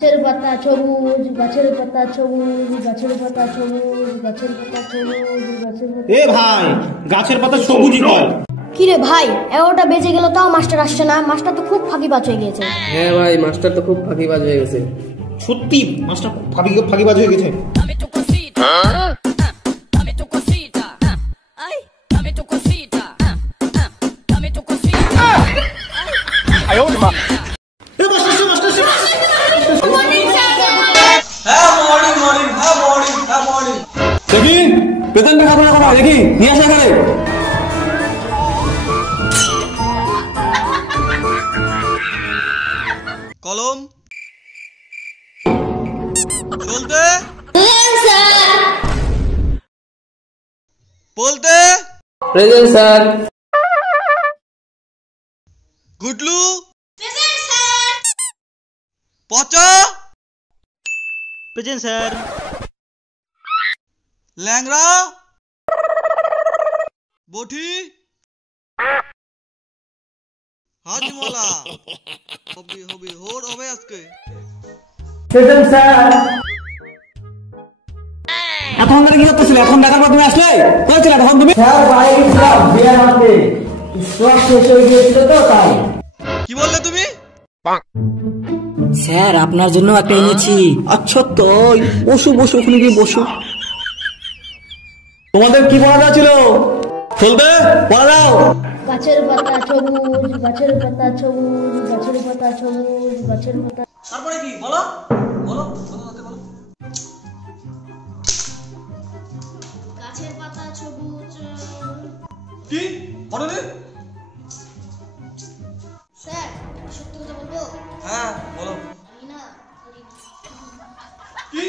গাছের পাতা সবুজ, গাছের পাতা সবুজ, গাছের পাতা সবুজ, গাছের পাতা সবুজ, গাছের পাতা। এ ভাই, গাছের পাতা সবুজই হয়। কি রে ভাই, 11টা বেজে গেল তাও মাস্টার আসছে না? মাস্টার তো খুব ফাঁকিবাজ হয়ে গেছে। হ্যাঁ ভাই, মাস্টার তো খুব ফাঁকিবাজ হয়ে গেছে। সত্যি মাস্টার ফাঁকিবাজ হয়ে গেছে। দেখি প্রেজেন্ট দেখা করা কথা দেখি নিয়ে আসা এখানে। কলম চলতে বলতে প্রেজেন্ট স্যার। গুডলু প্রেজেন্ট স্যার। পচা প্রেজেন্ট স্যার। ল্যাংড়া বঠি হাজিমলা হবে হোর হবে আজকে। Present sir. এখন ধরে কি করতেছিলে? এখন দেখার পর তুমি আসলে করেছিলে তখন তুমি? স্যার বাইরে গেছিলাম বিয়ার আনতে, স্টক শেষ হয়ে গিয়েছিল তো তাই। কি বললে তুমি? স্যার আপনার জন্য একটা এনেছি। আচ্ছা তাই, বসু বসু, ওখানে গিয়ে বসু। তোমাদের কি পড়া ছিল? চলবে পড়া দাও। গাছের পাতা সবুজ, গাছের পাতা সবুজ, গাছের পাতা সবুজ, গাছের পাতা। তারপরে কি বলো বলো বলো। গাছের পাতা সবুজ। কি বলো রে? স্যার সত্যি কথা বলবো? হ্যাঁ বলো। আমি না কি